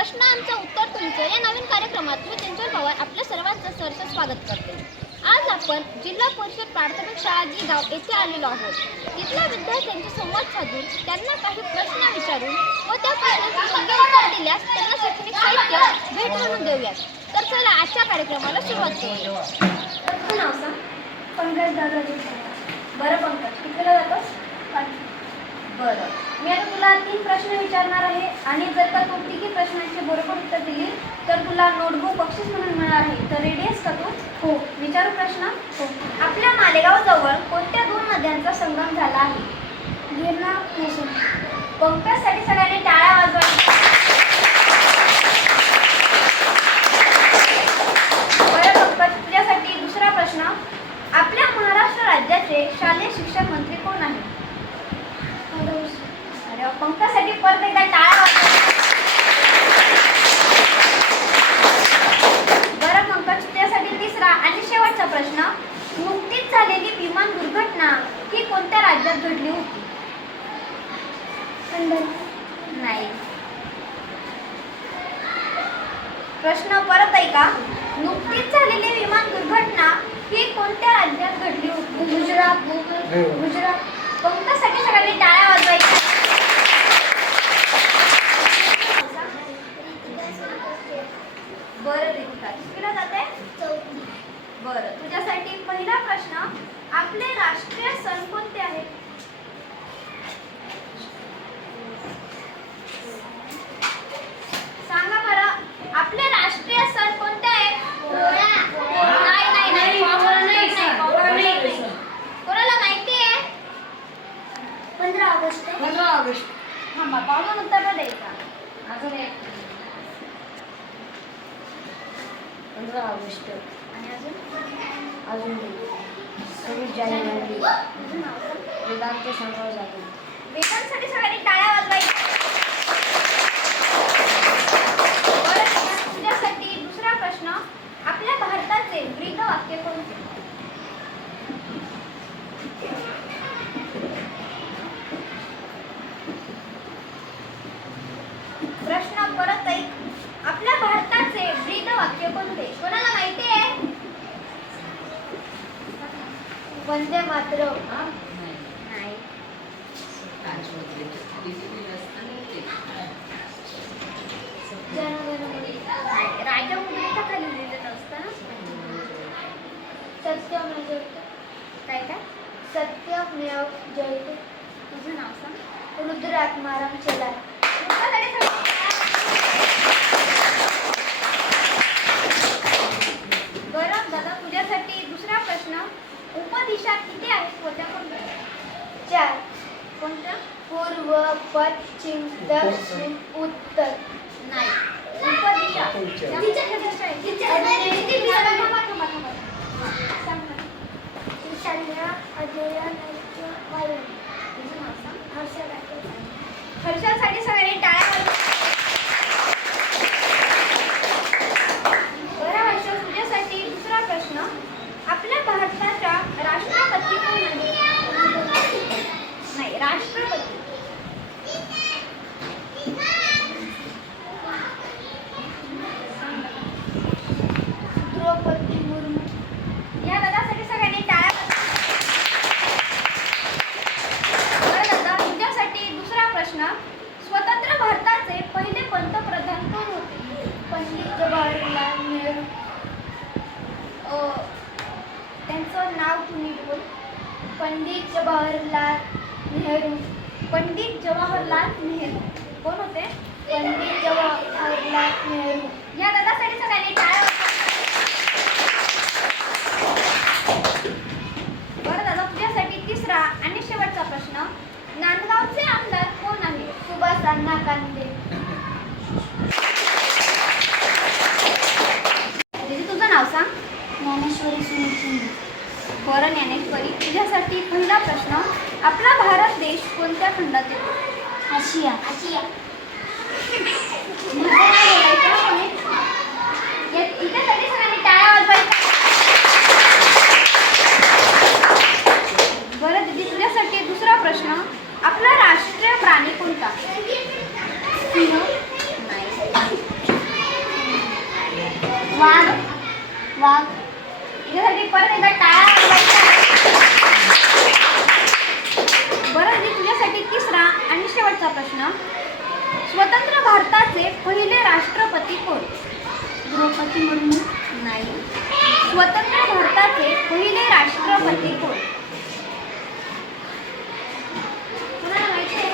प्रश्न आमचं उत्तर तुमचं. या नवीन कार्यक्रमात मी चंचल पवार आपल्या सर्वांचं सरसं स्वागत करते. आज आपण जिल्हा परिषद प्राथमिक शाळा जी गाव येथे आलेलो आहोत. तिथल्या विद्यार्थ्यांशी संवाद साधून त्यांना काही प्रश्न विचारून व त्या प्रश्नांची योग्य उत्तर दिल्यास त्यांना शैक्षणिक साहित्य भेट म्हणून देऊयात. तर चला आजच्या कार्यक्रमाला सुरुवात करूया. नाव सांग. पंकज दादाजी. बरं पंकज. कितीला जातोस बरं. मी आता तुला तीन प्रश्न विचारणार आहे आणि जर का तू तिघी प्रश्नांची बरोबर उत्तर दिली तर तुला नोटबुक बक्षीस म्हणून मिळणार आहे. तर रेडी आहेस का तू? हो. विचारू प्रश्न? हो. आपल्या मालेगाव जवळ कोणत्या दोन नद्यांचा संगम झाला आहे? गिरणा पंकजसाठी सगळ्यांनी टाळ्या वाजवा. बरं पंकज तुझ्यासाठी दुसरा प्रश्न. आपल्या महाराष्ट्र राज्याचे शालेय शिक्षण मंत्री कोण आहे? पंकजसाठी परत एकदा टाळ्या वाजवा. बरं पंकज तुझ्यासाठी तिसरा आणि शेवटचा प्रश्न. नुकतीच झालेली विमान दुर्घटना ही कोणत्या राज्यात घडली होती? नाही. प्रश्न परत ऐका नुकतीच झालेली विमान दुर्घटना ही कोणत्या राज्यात घडली होती? गुजरात गुजरात पंकजसाठी सगळ्यांनी टाळ्या वाजवायच्या बरं रितिका कितीला जाते बरं तुझ्यासाठी पहिला प्रश्न आपले राष्ट्रीय सण कोणते आहेत सांगा बरं आपले राष्ट्रीय सण कोणते आहेत नाही नाही नाही कोणाला नाही कोणाला नाही. कोणाला माहिती आहे पंधरा ऑगस्ट पंधरा ऑगस्ट थांबा पाहून उत्तर पण द्यायचा अजून एक पंधरा ऑगस्ट. आणि अजून? अजून सव्वीस जानेवारी. तुझं नाव वेदांत सांगावं जातो वेदांसाठी सगळ्यांनी टाळ्या वाजवायच्या. दुसरा प्रश्न आपल्या भारताचे वृद्ध वाक्य कोणते प्रश्न परत ऐक आपल्या भारताचे ब्रीद वाक्य कोणते कोणाला माहिती आहे वंदे मातरम. नाही. राजा मुलीचा खाली लिहिलेलं असतं जयते काय काय? सत्यमेव जयते. तुझं नाव सांग. रुद्रात्माराम चेलार बरं दादा तुझ्यासाठी दुसरा प्रश्न उपदिशा किती आहेत कोणत्या कोणत्या? चार. कोणत्या? पूर्व पश्चिम दक्षिण उत्तर. नाही. उपदिशा तिच्या ह्याच्यात आहे. तिच्या ह्याच्यात आहे. किती दिवस? थांबा, थांबा, थांबा. सांग ना. तुझं नाव सांग. हर्षासाठी सगळ्यांनी टाळ्या वाजवा. बरं हर्ष तुझ्यासाठी दुसरा प्रश्न आपल्या भारताच्या राष्ट्रपती कोण आहेत? नाही राष्ट्रपती द्रौपदी मुर्मू या दादासाठी सगळ्यांनी टाळ्या वाजवा. बरं दादा तुझ्यासाठी दुसरा प्रश्न स्वतंत्र भारताचे पहिले पंतप्रधान कोण होते? पंडित जवाहरलाल नेहरू. त्यांचं नाव तुम्ही बोल. पंडित जवाहरलाल नेहरू. पंडित जवाहरलाल नेहरू. कोण होते? पंडित जवाहरलाल नेहरू. या दादासाठी सगळ्यांनी टाळा वाजवा. बरं दादा तुझ्यासाठी तिसरा आणि शेवटचा प्रश्न नांदगावचे आमदार कोण आहे कांदे दीदी तुझं नाव सांग. ज्ञानेश्वरी सुनील शिंदे. बरं ज्ञानेश्वरी. तुझ्यासाठी पहिला प्रश्न आपला भारत देश कोणत्या खंडात येतो? आशिया. आशिया. सगळ्यांनी टाळ्या वाजवायच्या बरं दीदी तुझ्यासाठी दुसरा प्रश्न आपला राष्ट्रीय प्राणी कोणता? वाघ वाघ. याच्यासाठी परत एकदा वाजवायच्या. बरं जी तुझ्यासाठी तिसरा आणि शेवटचा प्रश्न. स्वतंत्र भारताचे पहिले राष्ट्रपती कोण? द्रौपदी मुर्मू. नाही. स्वतंत्र भारताचे पहिले राष्ट्रपती कोण कुणाला माहिती आहे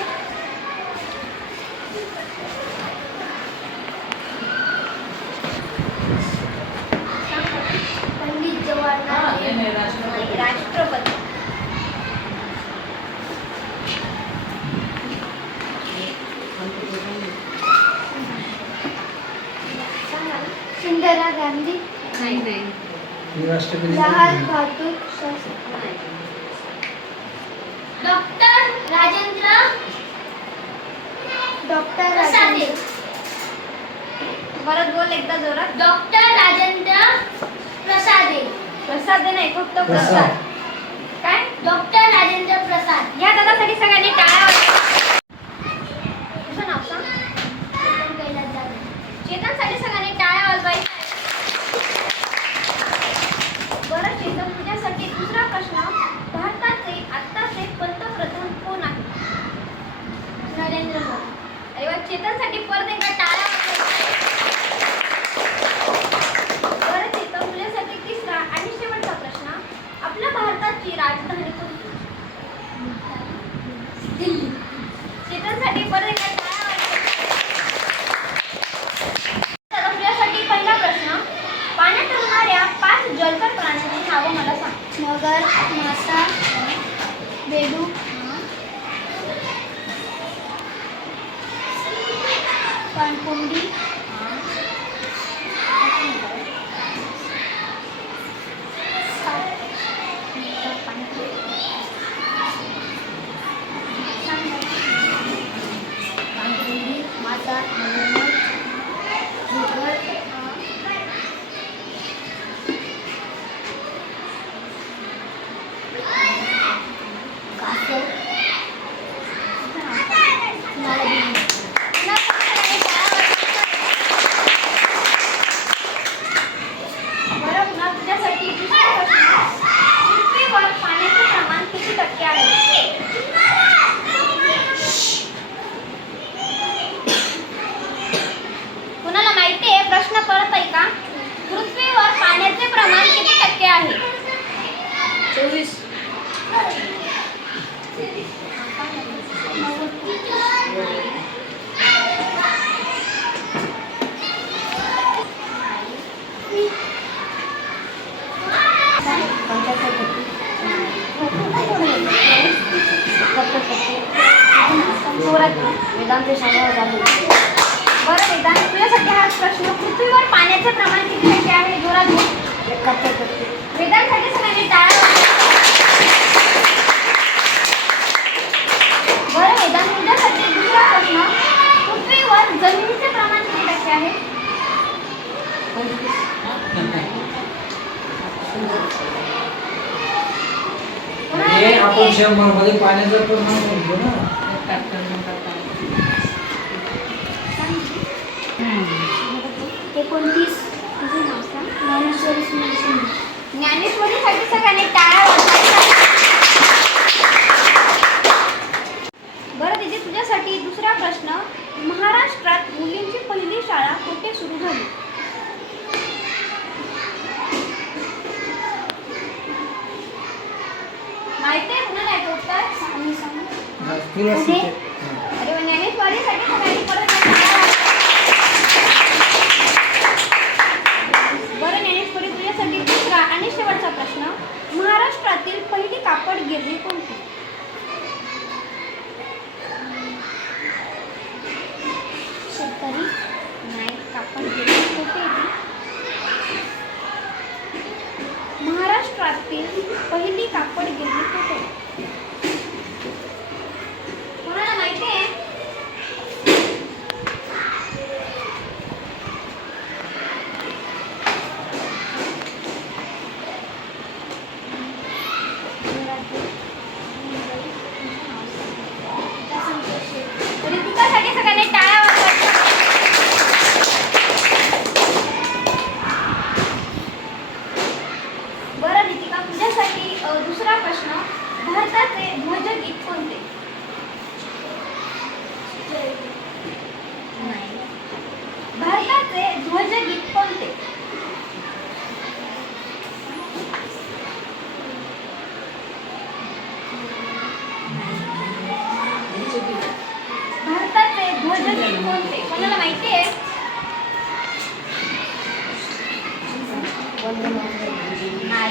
पंडित जवाहरलाल नेहरू नाही, राष्ट्रपती सांगा ना. इंदिरा गांधी नाही नाही ही राष्ट्रपती जहाज बहादूर शास्त्री डॉक्टर राजेंद्र डॉक्टर प्रसाद राजेंद्र. परत बोल एकदा जोरात. डॉक्टर राजेंद्र प्रसादे प्रसाद नाही फक्त प्रसाद. प्रसाद. काय? डॉक्टर राजेंद्र प्रसाद. या दादासाठी सगळ्यांनी टाळ्या वाजवा. तुझं नाव सांग. चेतनसाठी सगळ्यांनी टाळ्या वाजवायच्या बरं चेतन तुझ्यासाठी दुसरा प्रश्न. भारताचे आत्ताचे पंतप्रधान कोण आहे नरेंद्र मोदी. चेतनसाठी परत एकदा टाळा वाजवायच्या. बरं चेतन मुलेसाठी तिसरा आणि शेवटचा प्रश्न. आपल्या भारताची राजधानी कोणती? दिल्ली. चेतनसाठी परत एकदा हे आपण शंभरमध्ये पाण्याचं प्रमाण म्हणतो ना. एकोणतीस ज्ञानेश्वरी ज्ञानेश्वरीसाठी सगळ्यांनी टाळ्या बरं दिदी तुझ्यासाठी दुसरा प्रश्न. महाराष्ट्रात मुलींची पहिली शाळा कुठे सुरू झाली? ऐकते ना काय आहे सांग सांग. तुला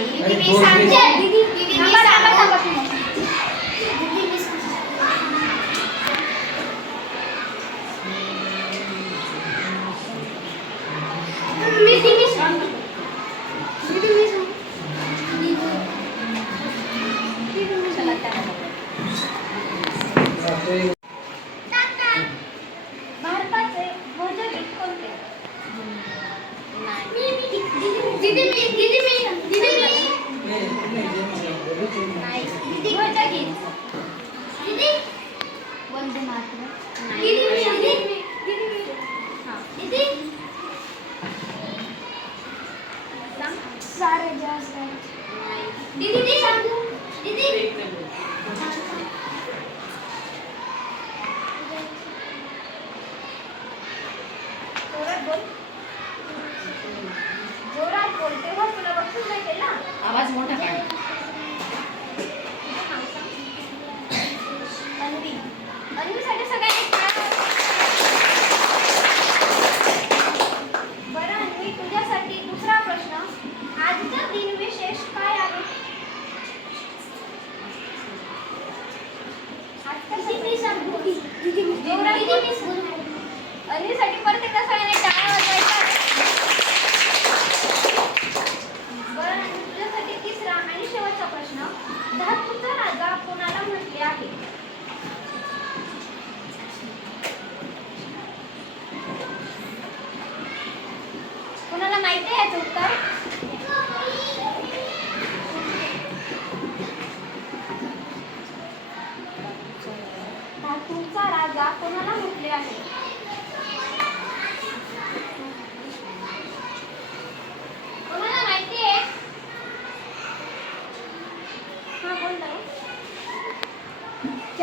一二三，B。अरे साठी परत एकदा सगळ्यांनी टाळा वाजवायचा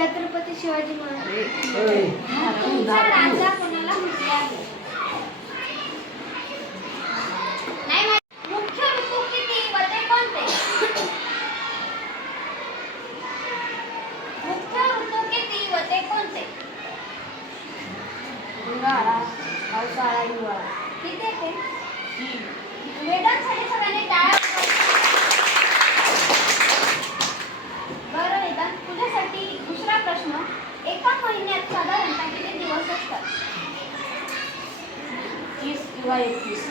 छत्रपती शिवाजी महाराज. राजा कोणाला म्हटले आहे? किंवा एकवीस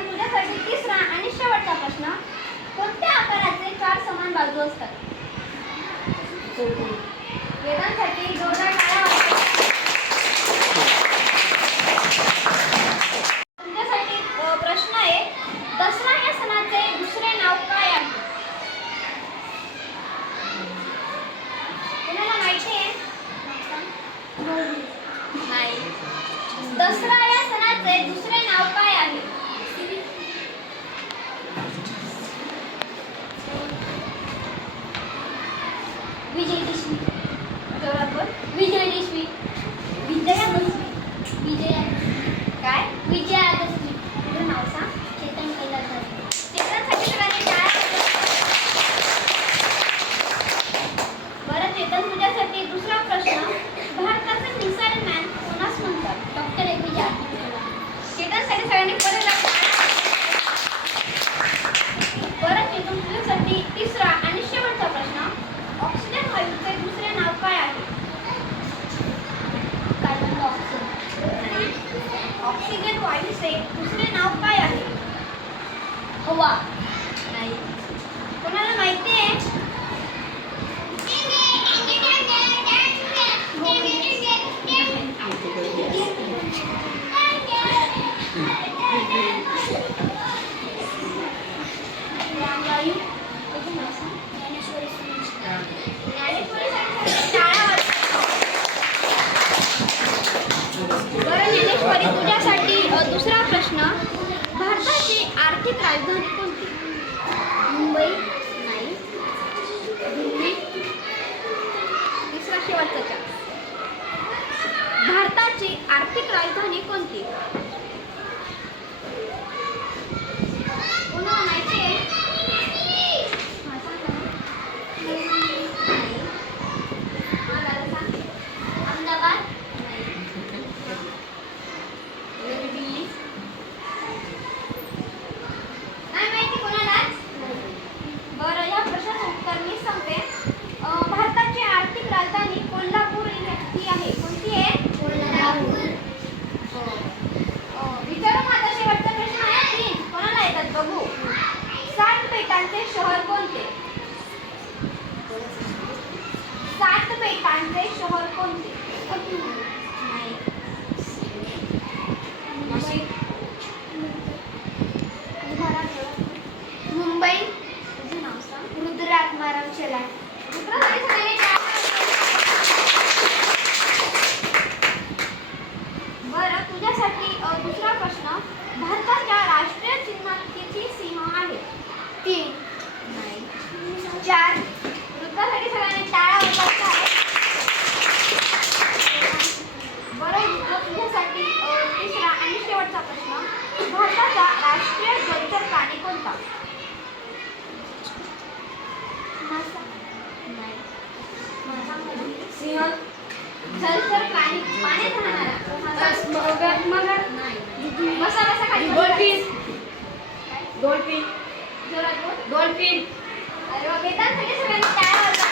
तुझ्यासाठी तिसरा आणि शेवटचा प्रश्न. कोणत्या आकाराचे चार समान बाजू असतात? वेदांसाठी जोरदार বিজয় দশমী वायूचे दुसरे नाव काय आहे? हवा. नाही. कोणाला माहिती आहे प्रश्न भारताची आर्थिक राजधानी कोणती? मुंबई नाही. दिल्ली. तिसरा शेवटचा भारताची आर्थिक राजधानी कोणती? पुन्हा प्रांतचे शहर कोणते सात बेटांचे शहर कोणते मग तुझ्यासाठी आणि शेवटचा प्रश्न. भारताचा राष्ट्रीय जलचर प्राणी कोणता? सिंह जलचर प्राणी पाण्यात राहणारा. मगर नाही. मसा खाली डॉल्फिन. डॉल्फिन. डॉल्फिन. अरे बेटा सगळे सगळ्यांनी काय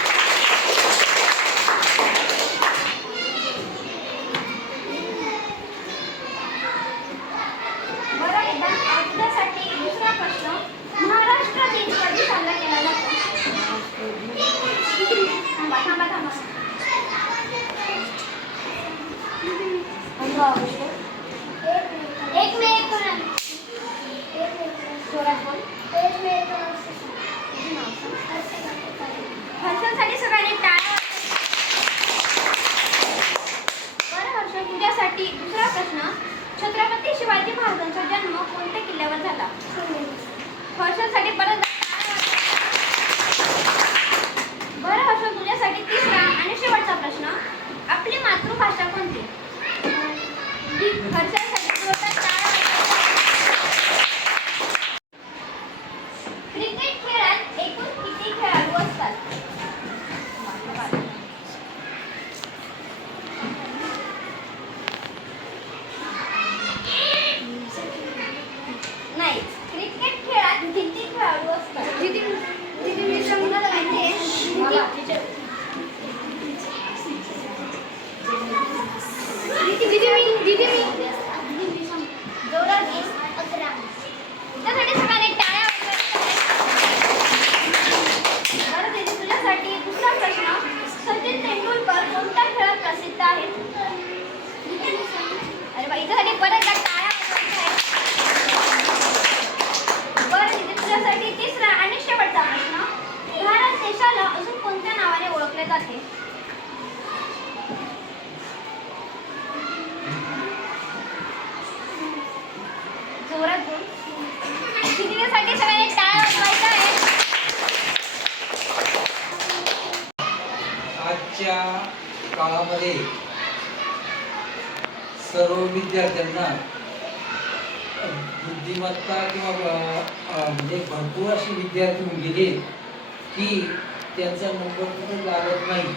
त्यांचा नंबर कुठे लागत नाही.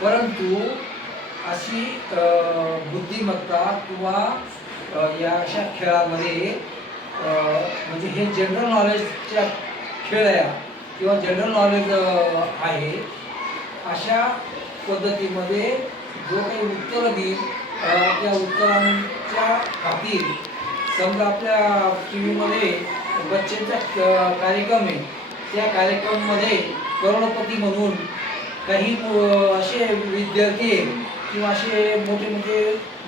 परंतु अशी बुद्धिमत्ता किंवा या अशा खेळामध्ये म्हणजे हे जनरल नॉलेजच्या खेळ आहे किंवा जनरल नॉलेज आहे अशा पद्धतीमध्ये जो काही उत्तर देईल त्या उत्तरांच्या खातीर समजा आपल्या टी व्हीमध्ये बच्चनचा कार्यक्रम आहे त्या कार्यक्रममध्ये करोडपती म्हणून काही असे विद्यार्थी किंवा असे मोठे मोठे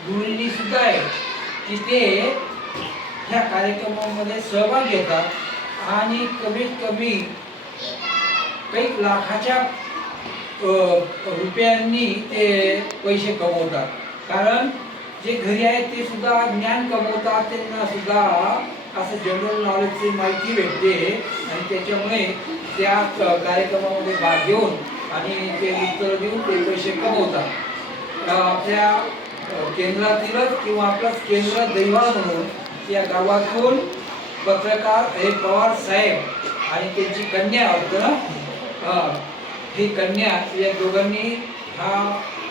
गृहिणीसुद्धा आहेत की ते ह्या कार्यक्रमामध्ये सहभाग घेतात आणि कमीत कमी काही लाखाच्या रुपयांनी ते पैसे कमवतात. कारण जे घरी आहेत ते सुद्धा ज्ञान कमवतात त्यांना सुद्धा असं जनरल नॉलेजची माहिती भेटते आणि त्याच्यामुळे त्या कार्यक्रमामध्ये भाग घेऊन आणि ते उत्तर देऊन ते पैसे कमवतात. आपल्या केंद्रातीलच किंवा आपलंच केंद्र दैवा म्हणून या गावातून पत्रकार हे पवार साहेब आणि त्यांची कन्या अर्थ ही कन्या या दोघांनी हा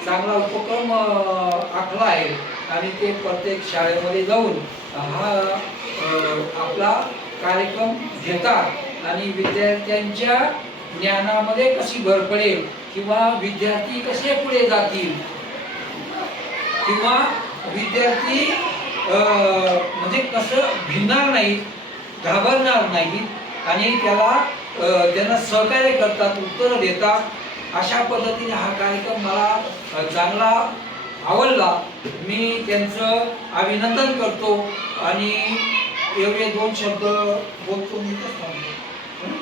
चांगला उपक्रम आखला आहे. आणि ते प्रत्येक शाळेमध्ये जाऊन हा आपला कार्यक्रम घेतात आणि विद्यार्थ्यांच्या ज्ञानामध्ये कशी भर पडेल किंवा विद्यार्थी कसे पुढे जातील? किंवा विद्यार्थी अं, म्हणजे कसं भिनणार नाहीत घाबरणार नाहीत आणि त्याला त्यांना सहकार्य करतात उत्तरं देतात अशा पद्धतीने हा कार्यक्रम मला चांगला आवडला. मी त्यांचं अभिनंदन करतो आणि एवढे दोन शब्द बोलतो मी इथंच थांबतो.